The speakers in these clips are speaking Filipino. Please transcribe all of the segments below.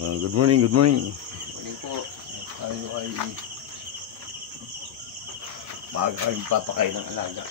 Good morning, good morning. Morning po. Tayo ay maaga kayong papakain ng alaga.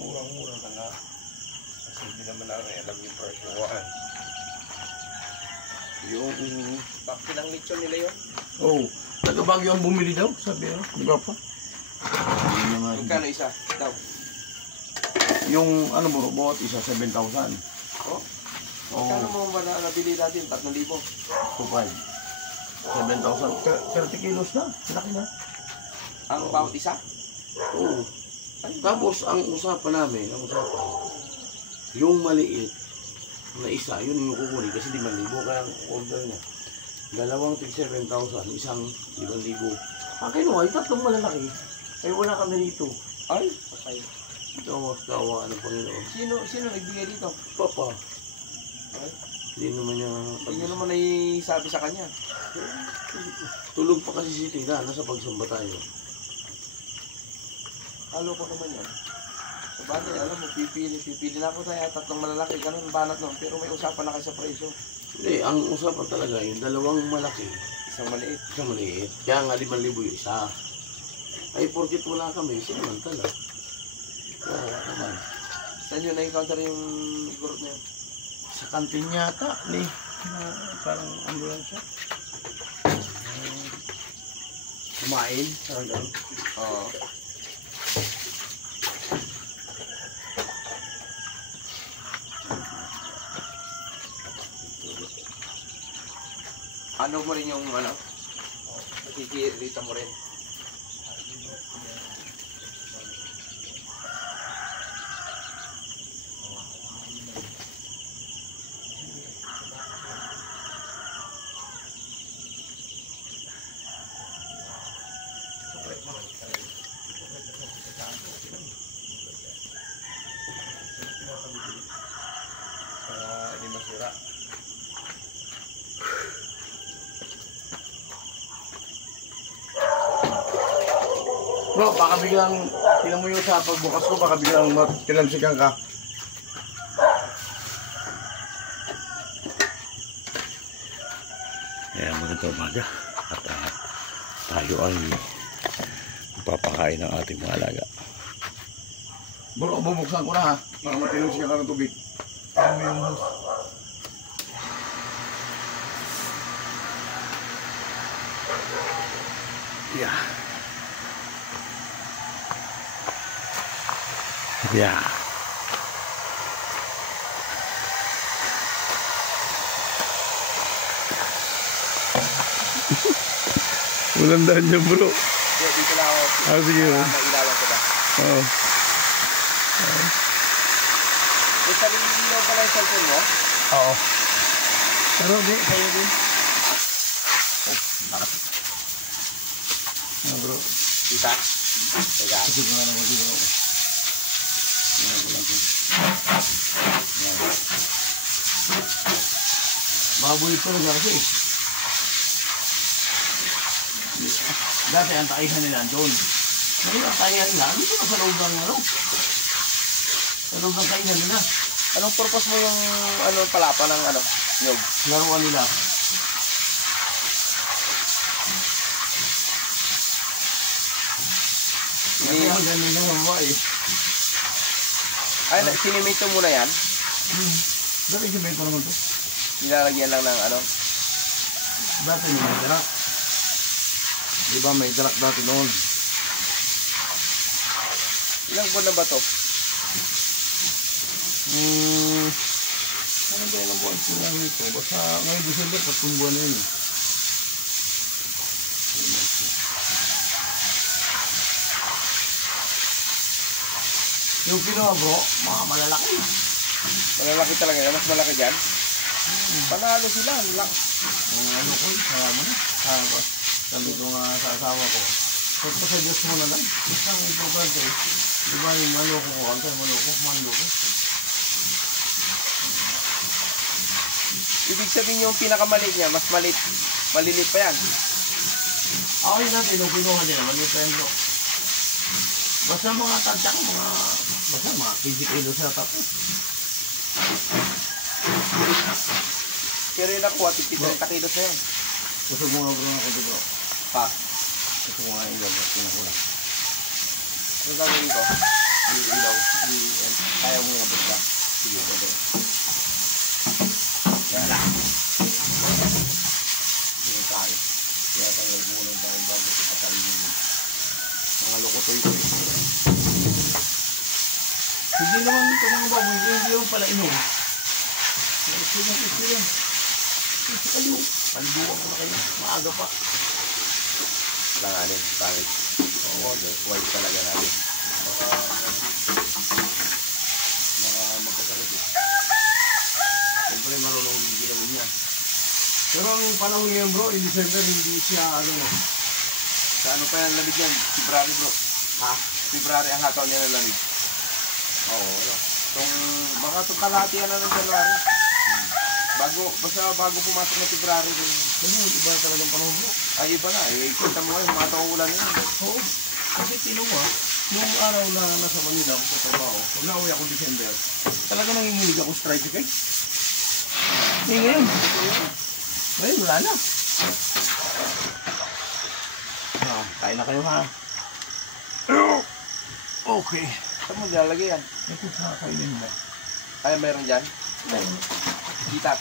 Murang-mura na nga. Kasi hindi naman namin alam yung presyoan. Yung... Bakit ang lechon nila yun? Oh, taga-Baguio ang bumili daw, sabi yun. Di ba pa? Magkano isa? Daw. Yung ano mo, bawat isa, 7,000. Oh? Oo. Magkano mo ba nabili natin? 3,000? 2,500. 7,000. 30 kilos na. Laki na. Ang bawat isa? Oo. Tapos, ang usapan namin, yung maliit na isa, yun yung kukunin kasi 5,000 kaya ang order niya. Dalawang tig 7,000, isang 5,000. Ang kinuha, ay tatlong malalaki. Ay wala kami dito. Ay, okay. Kawa ng Panginoon. Sino nagbigay dito? Papa. Ay, Hindi naman niya... hindi naman naisabi sa kanya. Tulog pa kasi si Tina, nasa pagsamba tayo. Halo ko naman yan. Sa bagay, alam mo, pipili na ako tayo. Tatlong malalaki, ganun banat no. Pero may usapan na kayo sa presyo. Hindi, ang usapan talaga yung dalawang malaki, Isang maliit. isang maliit. Kaya nga 5,000 yung isa. Ay, porkit wala kami, sinamantala. Kaya naman. Saan yun na-encounter yung group na yun? Sa kantin yata, ni. Parang ano lang siya. Kumain, parang gano'n. Oo. Ano mo rin yung ano? Nakikirita mo rin. Para hindi masira. Bro, baka biglang, tingnan mo yung sa pagbukas ko, baka biglang tinamsikan ka. Ayan, magandang umaga. At tayo ay papakain ng ating mga alaga. Bro, bubuksan ko na ha, para matinamsikan ka ng tubig. Ano mo yung hose? Yeah. Yeah. Walang daan niya bro. Dito lang ako. Sige bro. Mailawan ko ba? Oo. May sarili ilaw pala yung cellphone mo? Oo. Pero di, kayo din. Oh, bakit? Bro. Kita? Teka. Kasi ko nga naman dito bro. Yan, walang din. Yan. Baboy pa rin kasi. Dati ang taihan nila doon. Ngayon ang taihan nila, dito na sa loob ng ano? Sa loob ng taihan nila. Anong purpose mo yung ano palapa ng ano? Nyog? Laruan nila. Kasi ang ganda ng babae. Ay, sinimito muna yan? Dati semento naman to. Nilalagyan lang ng ano. Dati may darak. Diba may darak dati noon. Ilang buwan na ba to? Ano ba yung buwan sila nito? Basta ngayong December, 3 buwan na yun eh. Yung kinuha bro, mga malalaki. Malalaki talaga yan. Mas malaki dyan. Panalo sila. Ano ko, kaya mo na. Sabi ko nga sa asawa ko, pagpasayos mo na lang. Basta ang importante, di ba yung maloko ko, antay maloko. Ibig sabihin yung pinakamaliit niya, mas malilit pa yan. Okay natin, nung kinuha nila, maliit pa yun bro. Basta mga tadyak, mga kilo sa tapos. Pero yun nakuha, 30 kilos na yan. Kusog mo nga bro na konti bro. Pa. Kusog mo nga yung gabot, pinakulang. Ano tawag dito? Ilaw. Kaya mo nga basta. Sige, ito. Yan lang. Hindi tayo. Kaya tanggal mo ng dahil bago ito pakainin mo. Mga lokotoy-toy. Hindi naman ito mga baboy. Hindi naman pala inom. Ito yan. Ito kayo. Palibukan ko na kayo. Maaga pa. Langanin, pangit. Oo, white talaga natin. Baka magkasakit eh. Siyempre marunong ginawin niya. Pero ang panahon ngayon bro, in December hindi siya Sa ano pa yan lamig yan? February bro. Ha? February ang hataw niya ng lamig. Oo, ano? Baka itong kalahati yan na ng January. Bago pumasok na February rin. Pero iba talagang panahon bro. Ay iba na, kita mo ngayon, mga taong ulan yan. Oo. Kasi tinuwa, nung araw na nasa Manila ako sa trabaho, kung nauwi ako December, talaga nanginginig ako sa tricycle. Ngayon. Ngayon, wala na. Kain na kayo ha. Okay. Saan mo nilalagay yan? Ito sa kainin mo. Ay, meron dyan? Kita.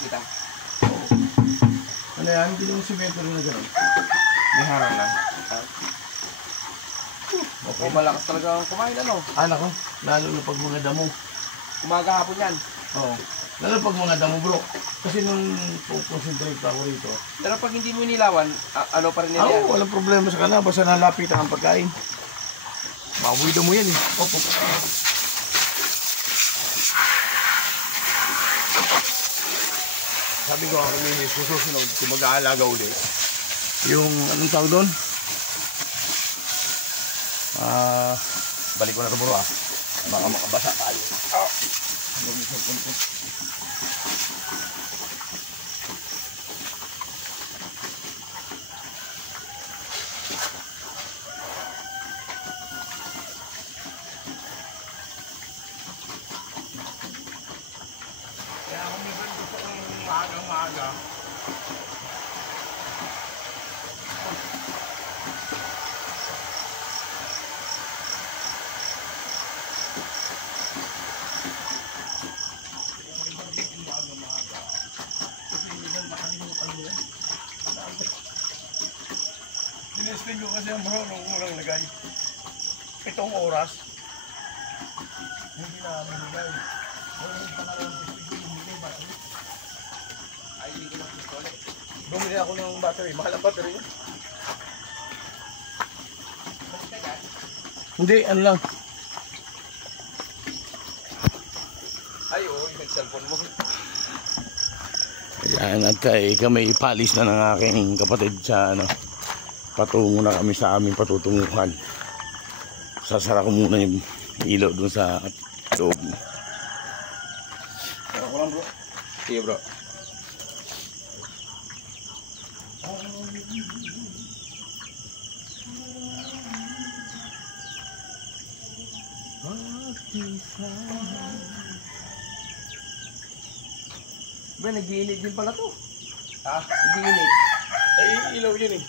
Ano yan? Hindi naman simento rin na gano'n. May harang lang. Okay. Malakas talaga ang kumain, ano? Anak ko, lalo na pag mga damo. Umaga hapon yan. Oo. Lalo pag mga damo bro. Kasi nung concentrate ako rito. Pero pag hindi mo nilawan, ano pa rin nila yan? Oo, walang problema sa kanila. Basta nalapitan ang pagkain. Baboy damo yan eh. Opo. Sabi ko ako may susunod kung mag-aalaga ulit. Yung anong tawag doon? Balik ko na ito bro ah. Baka makabasa tayo. Kaya kung minsan gusto kong maaga-maaga. Sinesting ko kasi ang bro nung unang lagay. 7 oras. Hindi na kami nilagay. Walang pangalawang testing ko hindi ba? Ay, hindi ko lang pistole. Bumili ako ng battery. Mahal ang battery yun. Hindi, ano lang. Ay, oo, yung cellphone mo. Ayan, at kami ipalis na ng aking kapatid sa ano. Patungo na kami sa aming patutunguhan. Sasara ko muna yung ilaw dun sa loob. Sara ko lang bro. Sige bro. Ba, nag-iinit din pala to. Ha? Nag-iinit. Ay, ilaw yun eh.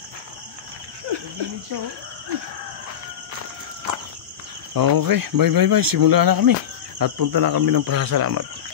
Nag-iinit siya oh. Okay, bye. Simula na kami. At punta na kami ng pasasalamat.